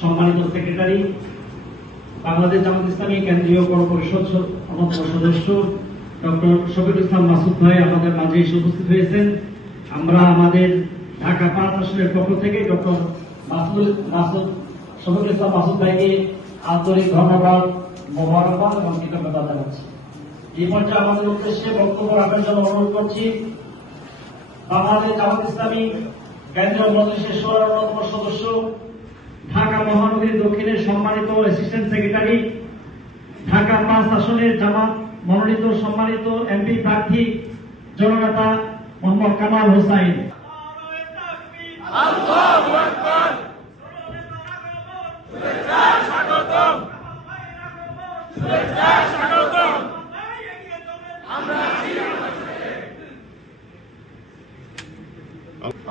সম্মানিত সেক্রেটারি, বাংলাদেশ জামাত ইসলামী কেন্দ্রীয় পরিষদ অন্যতম সদস্য ডক্টর শফিকুল ইসলাম মাসুদ ভাই আমাদের মাঝে এসে উপস্থিত হয়েছেন। আমরা আমাদের ঢাকা 5 আসনের পক্ষ থেকে ডক্টর শফিকুল ইসলাম মাসুদ ভাইকে আন্তরিক ধন্যবাদ, মোবারকবাদ এবং কৃতজ্ঞতা জানাচ্ছি। এই পর্যায়ে আমাদের উদ্দেশ্যে বক্তব্য রাখার জন্য অনুরোধ করছি বাংলাদেশ জামাত ইসলামী কেন্দ্রীয় মজলিসের শুরার অন্যতম সদস্য, ঢাকা মহানগরী দক্ষিণের সম্মানিত অ্যাসিস্ট্যান্ট সেক্রেটারি, ঢাকা 5 আসনের জামাত মনোনীত সম্মানিত এমপি প্রার্থী জননেতা মোহাম্মদ কামাল হোসাইন।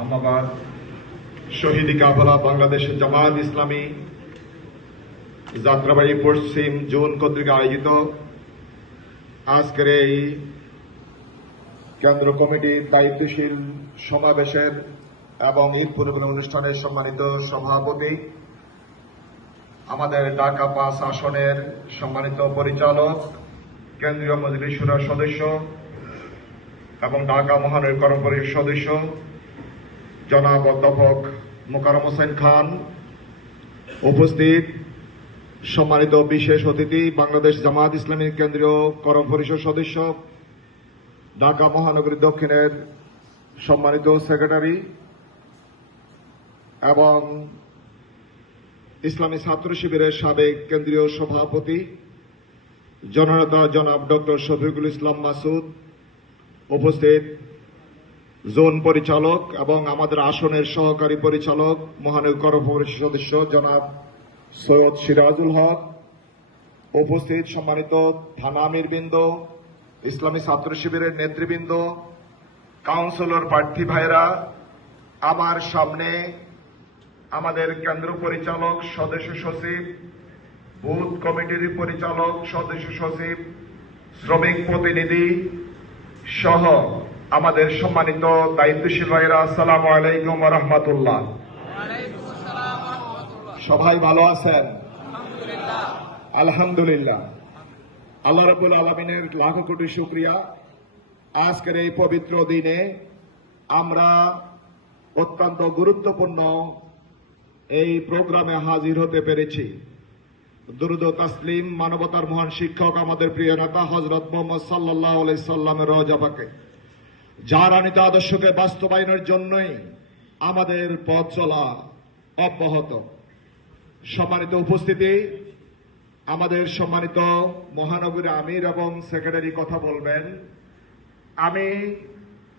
আমাবাদ শহীদ কাফেলা বাংলাদেশের জামাত ইসলামী যাত্রাবাড়ি পশ্চিম জোন কর্তৃক আয়োজিত আজকের এই কেন্দ্র কমিটির দায়িত্বশীল সমাবেশের এবং ঈদ পূর্বের অনুষ্ঠানের সম্মানিত সভাপতি, আমাদের ঢাকা 5 আসনের সম্মানিত পরিচালক, কেন্দ্রীয় মজলিস শুরার সদস্য এবং ঢাকা মহানগর কর্পোরেশন সদস্য জনাব অধ্যাপক মোকাররম হোসেন খান, উপস্থিত সম্মানিত বিশেষ অতিথি, বাংলাদেশ জামাত ইসলামী কেন্দ্রীয় করম পরিষদ সদস্য, ঢাকা মহানগরী দক্ষিণের সম্মানিত সেক্রেটারি এবং ইসলামী ছাত্র শিবিরের সাবেক কেন্দ্রীয় সভাপতি জননেতা জনাব ডক্টর শফিকুল ইসলাম মাসুদ, উপস্থিত জোন পরিচালক এবং আমাদের আসনের সহকারী পরিচালক মহানগর কর্পোরেশন সদস্য জনাব সৈয়দ সিরাজুল হক, উপস্থিত সম্মানিত থানা আমিরবৃন্দ, ইসলামী ছাত্র শিবিরের নেতৃবৃন্দ, কাউন্সিলর প্রার্থী ভাইরা, আমার সামনে আমাদের কেন্দ্র পরিচালক, সদস্য সচিব, বুথ কমিটির পরিচালক, সদস্য সচিব, শ্রমিক প্রতিনিধি সহ আমাদের সম্মানিত দায়িত্বশীল ভাইরা, আসসালামু আলাইকুম ওয়া রাহমাতুল্লাহ। সবাই ভালো আছেন? আলহামদুলিল্লাহ। আল্লাহ রাব্বুল আলামিনের লাখ কোটি শুকরিয়া, আজকের এই পবিত্র দিনে আমরা অত্যন্ত গুরুত্বপূর্ণ এই প্রোগ্রামে হাজির হতে পেরেছি। দুরুদ ও তাসলিম মানবতার মহান শিক্ষক আমাদের প্রিয় নেতা হযরত মুহাম্মদ সাল্লাল্লাহু আলাইহি সাল্লামের রওজা পাকে, যার আনিত আদর্শকে বাস্তবায়নের জন্যই আমাদের পথ চলা অব্যাহত। সম্মানিত উপস্থিতি, আমাদের সম্মানিত মহানগরী আমির এবং সেক্রেটারি কথা বলবেন। আমি